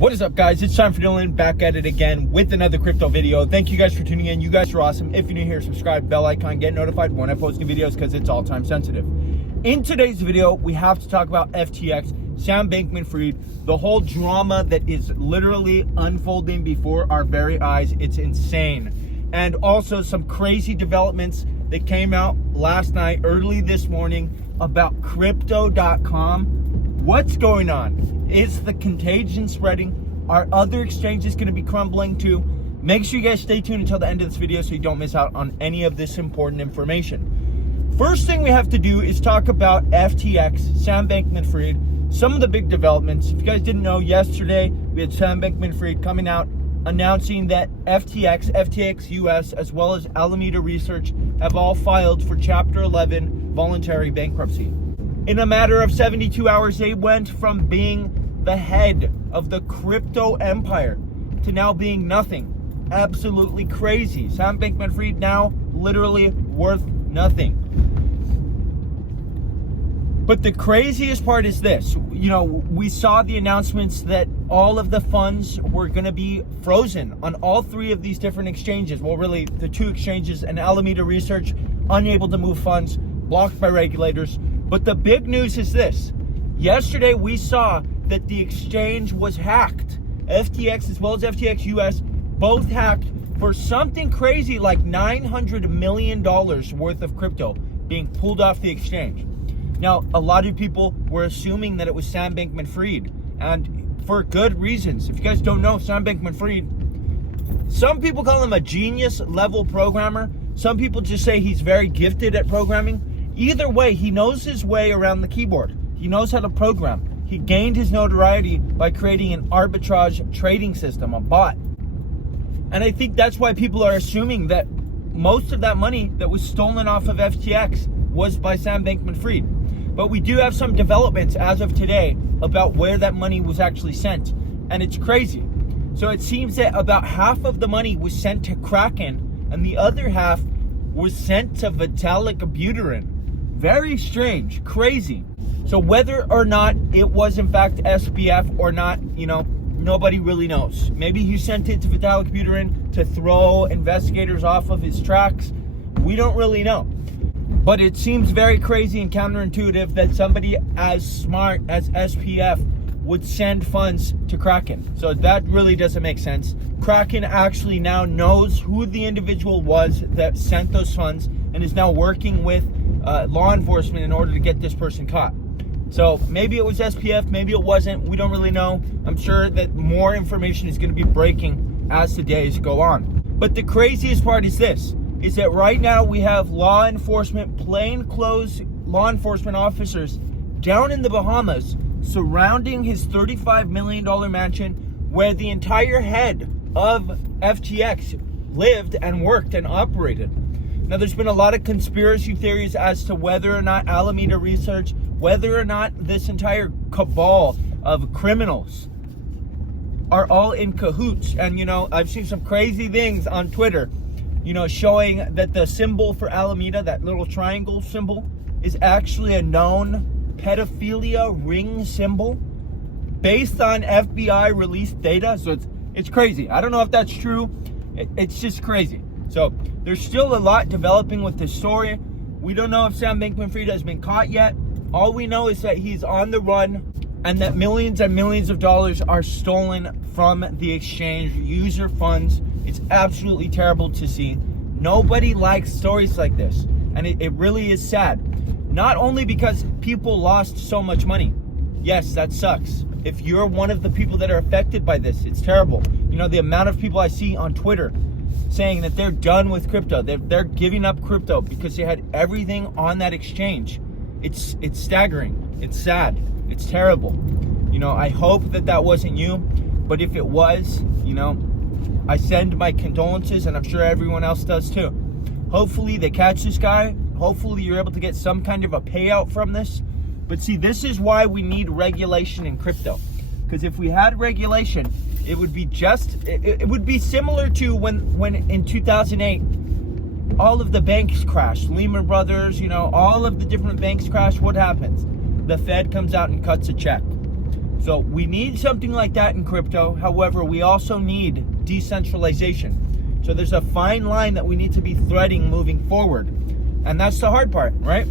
What is up, guys? It's TimeForDillon, back at it again with another crypto video. Thank you guys for tuning in. You guys are awesome. If you're new here, subscribe, bell icon, get notified when I post new videos because it's all time sensitive. In today's video, we have to talk about FTX, Sam Bankman-Fried, the whole drama that is literally unfolding before our very eyes. It's insane. And also some crazy developments that came out last night, early this morning, about crypto.com. What's going on? Is the contagion spreading? Are other exchanges going to be crumbling too? Make sure you guys stay tuned until the end of this video so you don't miss out on any of this important information. First thing we have to do is talk about FTX, Sam Bankman-Fried, some of the big developments. If you guys didn't know, yesterday we had Sam Bankman-Fried coming out announcing that FTX, FTX US, as well as Alameda Research have all filed for Chapter 11 voluntary bankruptcy. In a matter of 72 hours, they went from being the head of the crypto empire to now being nothing. Absolutely crazy. Sam Bankman-Fried now literally worth nothing. But the craziest part is this. We saw the announcements that all of the funds were going to be frozen on all three of these different exchanges. Well, really, the two exchanges and Alameda Research, unable to move funds, blocked by regulators. But the big news is this. Yesterday, we saw that the exchange was hacked. FTX as well as FTX US, both hacked for something crazy like $900 million worth of crypto being pulled off the exchange. Now, a lot of people were assuming that it was Sam Bankman-Fried, and for good reasons. If you guys don't know, Sam Bankman-Fried, some people call him a genius level programmer. Some people just say he's very gifted at programming. Either way, he knows his way around the keyboard. He knows how to program. He gained his notoriety by creating an arbitrage trading system, a bot. And I think that's why people are assuming that most of that money that was stolen off of FTX was by Sam Bankman-Fried. But we do have some developments as of today about where that money was actually sent. And it's crazy. So it seems that about half of the money was sent to Kraken and the other half was sent to buterin. Very strange, crazy. So whether or not it was in fact SBF or not, nobody really knows. Maybe he sent it to buterin to throw investigators off of his tracks. We don't really know. But it seems very crazy and counterintuitive that somebody as smart as SBF would send funds to Kraken. So that really doesn't make sense. Kraken actually now knows who the individual was that sent those funds and is now working with law enforcement in order to get this person caught. So maybe it was SPF, maybe it wasn't. We don't really know. I'm sure that more information is going to be breaking as the days go on. But the craziest part is this, is that right now we have law enforcement, plainclothes law enforcement officers down in the Bahamas surrounding his $35 million mansion where the entire head of FTX lived and worked and operated. Now, there's been a lot of conspiracy theories as to whether or not Alameda Research, whether or not this entire cabal of criminals are all in cahoots. And, I've seen some crazy things on Twitter, showing that the symbol for Alameda, that little triangle symbol, is actually a known pedophilia ring symbol based on FBI released data. So it's crazy. I don't know if that's true. It's just crazy. So there's still a lot developing with this story. We don't know if Sam Bankman-Fried has been caught yet. All we know is that he's on the run and that millions and millions of dollars are stolen from the exchange, user funds. It's absolutely terrible to see. Nobody likes stories like this. And it really is sad. Not only because people lost so much money. Yes, that sucks. If you're one of the people that are affected by this, it's terrible. The amount of people I see on Twitter saying that they're done with crypto. They're giving up crypto because they had everything on that exchange. It's staggering. It's sad. It's terrible. I hope that wasn't you. But if it was, I send my condolences, and I'm sure everyone else does too. Hopefully they catch this guy. Hopefully you're able to get some kind of a payout from this. But see, this is why we need regulation in crypto. Because if we had regulation, it would be it would be similar to when in 2008, all of the banks crashed. Lehman Brothers, all of the different banks crashed. What happens? The Fed comes out and cuts a check. So we need something like that in crypto. However, we also need decentralization. So there's a fine line that we need to be threading moving forward. And that's the hard part, right?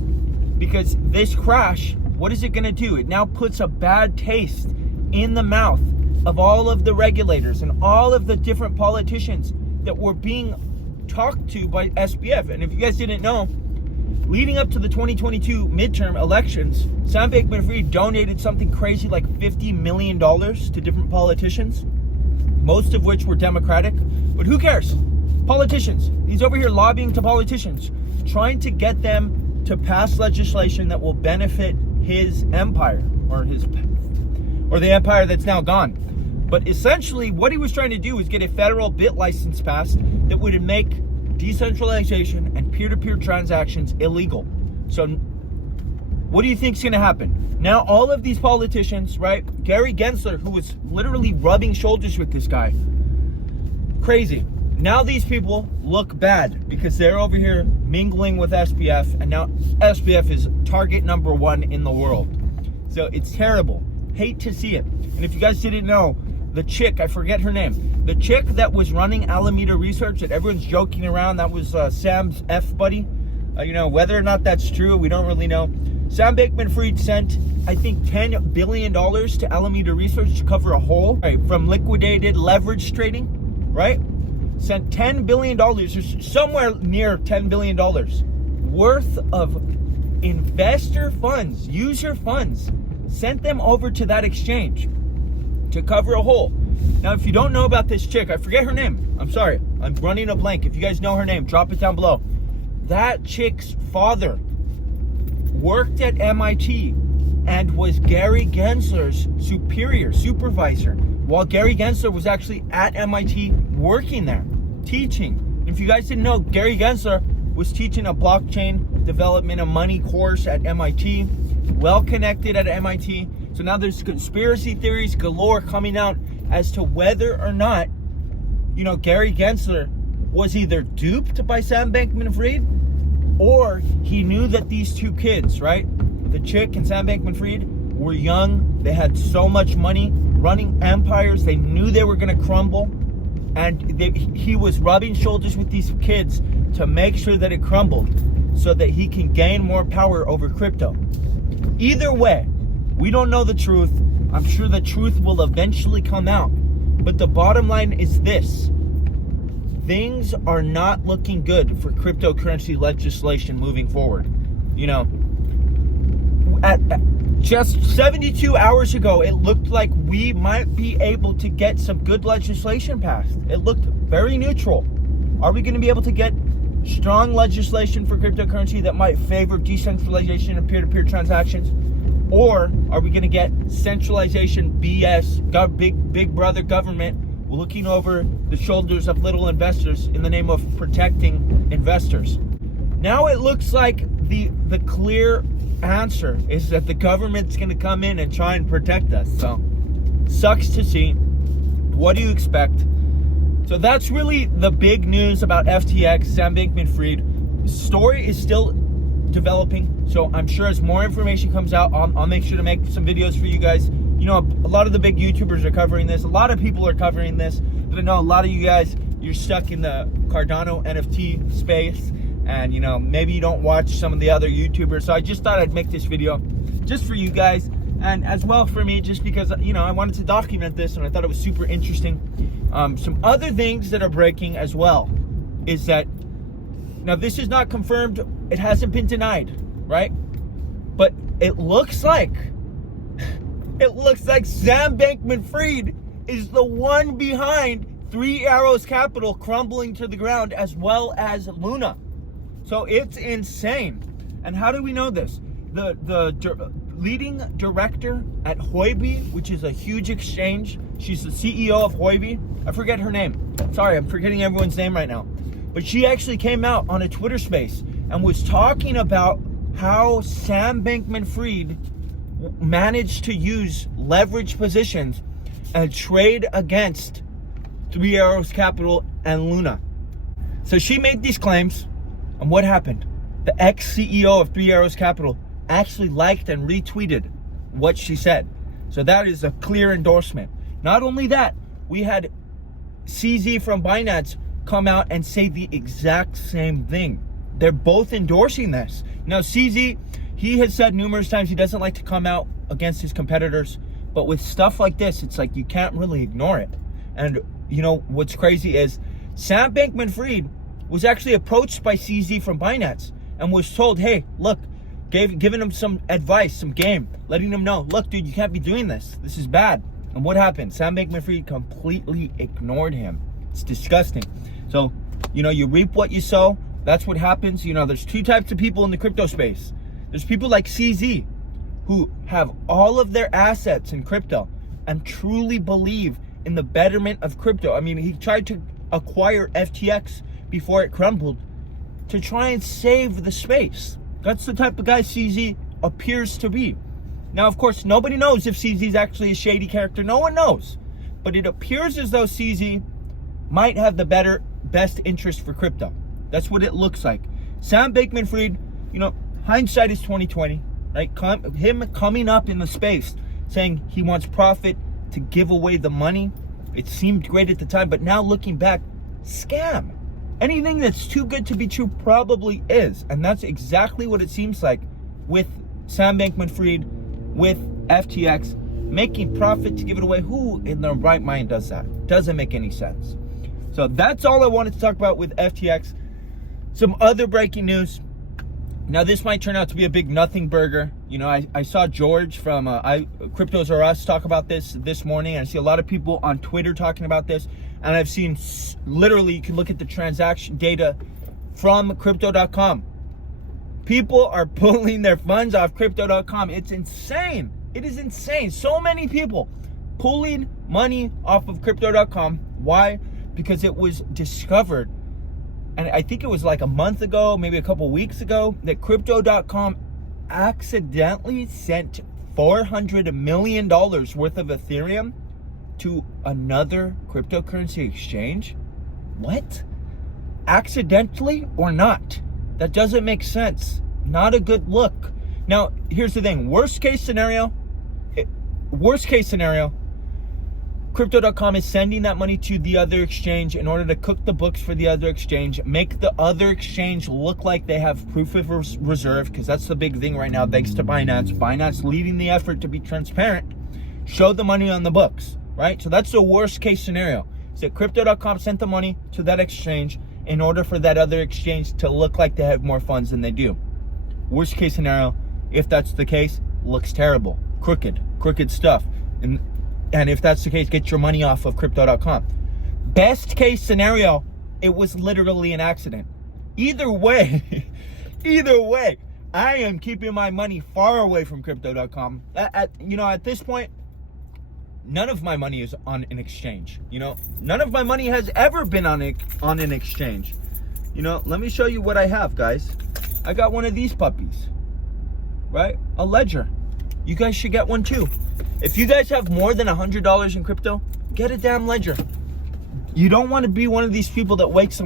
Because this crash, what is it going to do? It now puts a bad taste in the mouth of all of the regulators and all of the different politicians that were being talked to by SBF. And if you guys didn't know, leading up to the 2022 midterm elections, Sam Bankman-Fried donated something crazy like $50 million to different politicians, most of which were Democratic. But who cares? Politicians. He's over here lobbying to politicians, trying to get them to pass legislation that will benefit his empire, or the empire that's now gone. But essentially, what he was trying to do is get a federal bit license passed that would make decentralization and peer-to-peer transactions illegal. So what do you think is going to happen? Now, all of these politicians, right? Gary Gensler, who was literally rubbing shoulders with this guy. Crazy. Now these people look bad because they're over here mingling with SBF, and now SBF is target number one in the world. So it's terrible. Hate to see it. And if you guys didn't know, the chick, I forget her name, the chick that was running Alameda Research that everyone's joking around, that was Sam's F buddy. Whether or not that's true, we don't really know. Sam Bankman-Fried sent, I think, $10 billion to Alameda Research to cover a hole, right, from liquidated leverage trading, right? Sent $10 billion, or somewhere near $10 billion worth of investor funds, user funds, sent them over to that exchange to cover a hole. Now, if you don't know about this chick, I forget her name. I'm sorry. I'm running a blank. If you guys know her name, drop it down below. That chick's father worked at MIT and was Gary Gensler's supervisor, while Gary Gensler was actually at MIT working there, teaching. If you guys didn't know, Gary Gensler was teaching a blockchain development, a money course at MIT, well connected at MIT. So now there's conspiracy theories galore coming out as to whether or not, Gary Gensler was either duped by Sam Bankman-Fried, or he knew that these two kids, right, the chick and Sam Bankman-Fried, were young. They had so much money, running empires. They knew they were going to crumble. And he was rubbing shoulders with these kids to make sure that it crumbled so that he can gain more power over crypto. Either way, we don't know the truth. I'm sure the truth will eventually come out. But the bottom line is this. Things are not looking good for cryptocurrency legislation moving forward. At just 72 hours ago, it looked like we might be able to get some good legislation passed. It looked very neutral. Are we going to be able to get strong legislation for cryptocurrency that might favor decentralization and peer-to-peer transactions? Or are we going to get centralization BS, big brother government looking over the shoulders of little investors in the name of protecting investors? Now it looks like the clear answer is that the government's going to come in and try and protect us. So sucks to see. What do you expect? So that's really the big news about FTX, Sam Bankman-Fried. Story is still developing, so I'm sure as more information comes out, I'll make sure to make some videos for you guys. A lot of the big YouTubers are covering this. A lot of people are covering this. But I know a lot of you guys, you're stuck in the Cardano NFT space, and maybe you don't watch some of the other YouTubers. So I just thought I'd make this video just for you guys, and as well for me, just because I wanted to document this and I thought it was super interesting. Some other things that are breaking as well is that, now this is not confirmed, it hasn't been denied, right? But it looks like Sam Bankman-Fried is the one behind Three Arrows Capital crumbling to the ground, as well as Luna. So it's insane. And how do we know this? The leading director at Huobi, which is a huge exchange, she's the CEO of Huobi. I forget her name. Sorry, I'm forgetting everyone's name right now. But she actually came out on a Twitter space and was talking about how Sam Bankman-Fried managed to use leverage positions and trade against Three Arrows Capital and Luna. So she made these claims, and what happened? The ex-CEO of Three Arrows Capital actually liked and retweeted what she said. So that is a clear endorsement. Not only that, we had CZ from Binance come out and say the exact same thing. They're both endorsing this. Now, CZ, he has said numerous times he doesn't like to come out against his competitors, but with stuff like this, it's like you can't really ignore it. And you know what's crazy is Sam Bankman-Fried was actually approached by CZ from Binance and was told, hey, look, giving him some advice, some game, letting him know, look, dude, you can't be doing this. This is bad. And what happened? Sam Bankman-Fried completely ignored him. It's disgusting. So, you know, you reap what you sow. That's what happens. You know, there's two types of people in the crypto space. There's people like CZ who have all of their assets in crypto and truly believe in the betterment of crypto. I mean, he tried to acquire FTX before it crumbled to try and save the space. That's the type of guy CZ appears to be. Now, of course, nobody knows if CZ is actually a shady character. No one knows. But it appears as though CZ might have the best interest for crypto. That's what it looks like. Sam Bankman-Fried, you know, hindsight is 2020, right? Him coming up in the space saying he wants profit to give away the money. It seemed great at the time, but now looking back, scam. Anything that's too good to be true probably is. And that's exactly what it seems like with Sam Bankman-Fried, with FTX, making profit to give it away. Who in their right mind does that? Doesn't make any sense. So that's all I wanted to talk about with FTX. Some other breaking news. Now, this might turn out to be a big nothing burger. You know, I saw George from Cryptos R Us talk about this morning. And I see a lot of people on Twitter talking about this. And I've seen literally, you can look at the transaction data from crypto.com. People are pulling their funds off crypto.com. It's insane. It is insane. So many people pulling money off of crypto.com. Why? Because it was discovered, and I think it was like a month ago, maybe a couple weeks ago, that crypto.com accidentally sent $400 million worth of Ethereum to another cryptocurrency exchange. What? Accidentally or not? That doesn't make sense. Not a good look. Now, here's the thing. Worst case scenario, crypto.com is sending that money to the other exchange in order to cook the books for the other exchange, make the other exchange look like they have proof of reserve, because that's the big thing right now, thanks to Binance. Binance leading the effort to be transparent, show the money on the books, right? So that's the worst case scenario. So that crypto.com sent the money to that exchange in order for that other exchange to look like they have more funds than they do. Worst case scenario, if that's the case, looks terrible. Crooked stuff. And if that's the case, get your money off of crypto.com. Best case scenario, it was literally an accident. Either way, I am keeping my money far away from crypto.com. At this point, none of my money is on an exchange. You know, none of my money has ever been on an exchange. You know, let me show you what I have, guys. I got one of these puppies, right? A ledger. You guys should get one too. If you guys have more than $100 in crypto, get a damn ledger. You don't want to be one of these people that wakes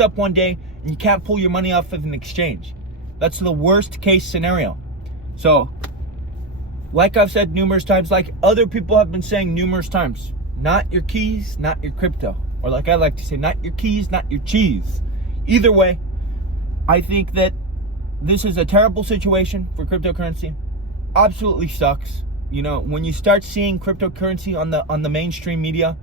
up one day and you can't pull your money off of an exchange. That's the worst case scenario. So, like I've said numerous times, like other people have been saying numerous times, not your keys, not your crypto. Or like I like to say, not your keys, not your cheese. Either way, I think that this is a terrible situation for cryptocurrency. Absolutely sucks. You know, when you start seeing cryptocurrency on the mainstream media,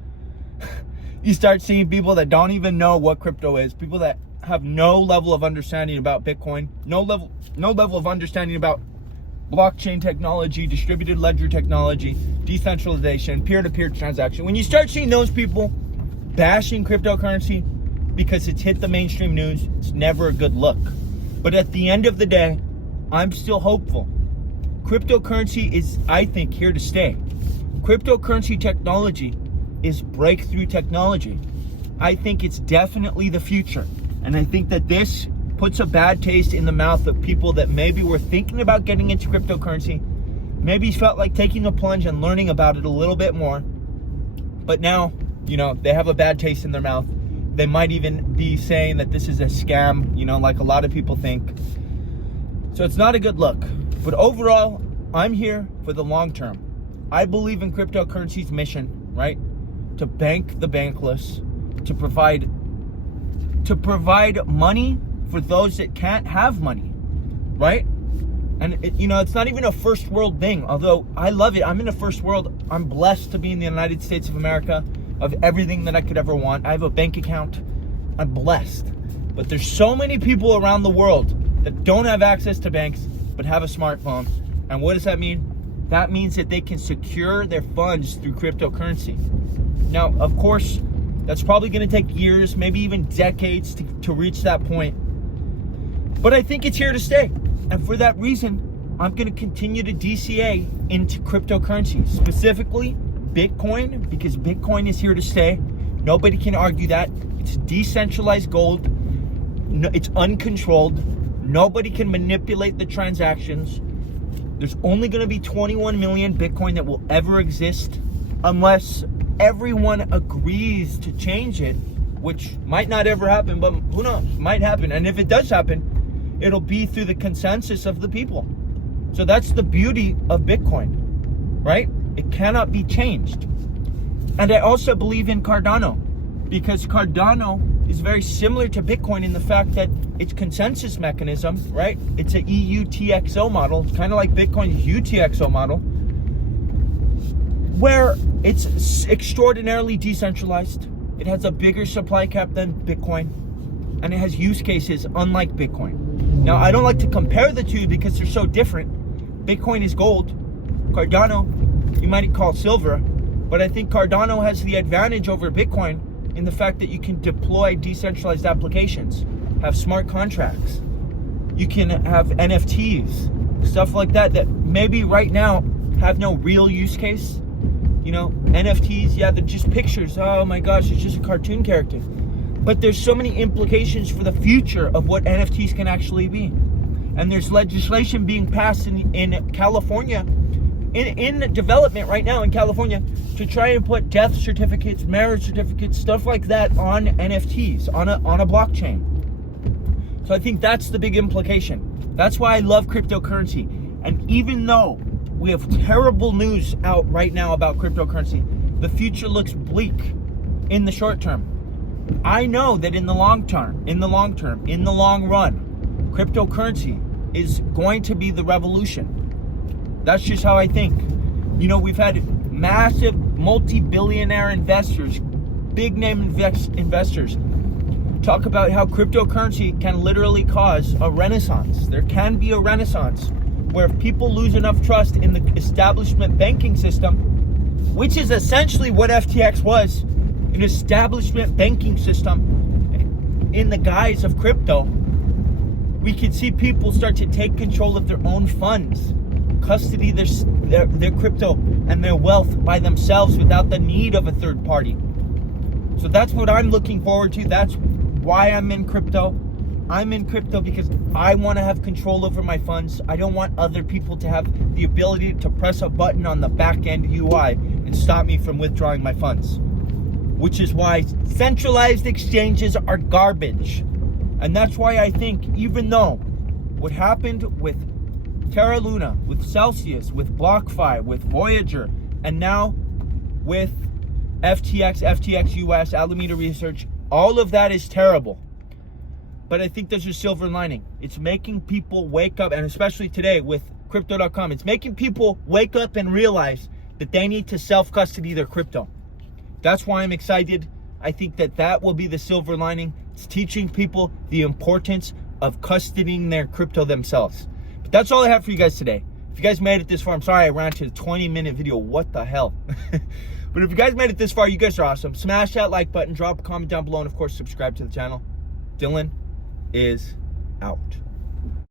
you start seeing people that don't even know what crypto is, people that have no level of understanding about Bitcoin, no level of understanding about blockchain technology, distributed ledger technology, decentralization, peer-to-peer transaction. When you start seeing those people bashing cryptocurrency because it's hit the mainstream news, it's never a good look. But at the end of the day, I'm still hopeful. Cryptocurrency is, I think, here to stay. Cryptocurrency technology is breakthrough technology. I think it's definitely the future. And I think that this puts a bad taste in the mouth of people that maybe were thinking about getting into cryptocurrency, maybe felt like taking a plunge and learning about it a little bit more. But now, you know, they have a bad taste in their mouth. They might even be saying that this is a scam, you know, like a lot of people think. So it's not a good look. But overall, I'm here for the long term. I believe in cryptocurrency's mission, right? To bank the bankless, to provide money for those that can't have money, right? And it's not even a first world thing, although I love it. I'm in a first world. I'm blessed to be in the United States of America, of everything that I could ever want. I have a bank account. I'm blessed. But there's so many people around the world that don't have access to banks, but have a smartphone. And what does that mean? That means that they can secure their funds through cryptocurrency. Now, of course, that's probably going to take years, maybe even decades to reach that point. But I think it's here to stay. And for that reason, I'm going to continue to DCA into cryptocurrency, specifically Bitcoin, because Bitcoin is here to stay. Nobody can argue that. It's decentralized gold. It's uncontrolled. Nobody can manipulate the transactions. There's only going to be 21 million Bitcoin that will ever exist unless everyone agrees to change it, which might not ever happen, but who knows? Might happen. And if it does happen, it'll be through the consensus of the people. So that's the beauty of Bitcoin, right? It cannot be changed. And I also believe in Cardano, because Cardano is very similar to Bitcoin in the fact that it's consensus mechanism, right? It's a EUTXO model. It's kind of like Bitcoin's UTXO model, where it's extraordinarily decentralized. It has a bigger supply cap than Bitcoin, and it has use cases unlike Bitcoin. Now, I don't like to compare the two because they're so different. Bitcoin is gold. Cardano, you might call silver, but I think Cardano has the advantage over Bitcoin in the fact that you can deploy decentralized applications, have smart contracts. You can have NFTs, stuff like that maybe right now have no real use case. NFTs, yeah, they're just pictures. Oh my gosh, it's just a cartoon character. But there's so many implications for the future of what NFTs can actually be. And there's legislation being passed in California, in development right now in California, to try and put death certificates, marriage certificates, stuff like that on NFTs, on a blockchain. So I think that's the big implication. That's why I love cryptocurrency. And even though we have terrible news out right now about cryptocurrency, the future looks bleak in the short term. I know that in the long run, cryptocurrency is going to be the revolution. That's just how I think. We've had massive multi-billionaire investors, big name investors, talk about how cryptocurrency can literally cause a renaissance. There can be a renaissance where if people lose enough trust in the establishment banking system, which is essentially what FTX was, an establishment banking system in the guise of crypto, we could see people start to take control of their own funds, custody their crypto and their wealth by themselves without the need of a third party. So that's what I'm looking forward to. That's why I'm in crypto. I'm in crypto because I want to have control over my funds. I don't want other people to have the ability to press a button on the back end UI and stop me from withdrawing my funds, which is why centralized exchanges are garbage. And that's why I think even though what happened with Terra Luna, with Celsius, with BlockFi, with Voyager, and now with FTX US, Alameda Research, all of that is terrible. But I think there's a silver lining. It's making people wake up, and especially today with crypto.com, it's making people wake up and realize that they need to self-custody their crypto. That's why I'm excited. I think that will be the silver lining. It's teaching people the importance of custodying their crypto themselves. But that's all I have for you guys today. If you guys made it this far, I'm sorry I ran to a 20-minute video. What the hell? But if you guys made it this far, you guys are awesome. Smash that like button, drop a comment down below, and of course, subscribe to the channel. Dylan is out.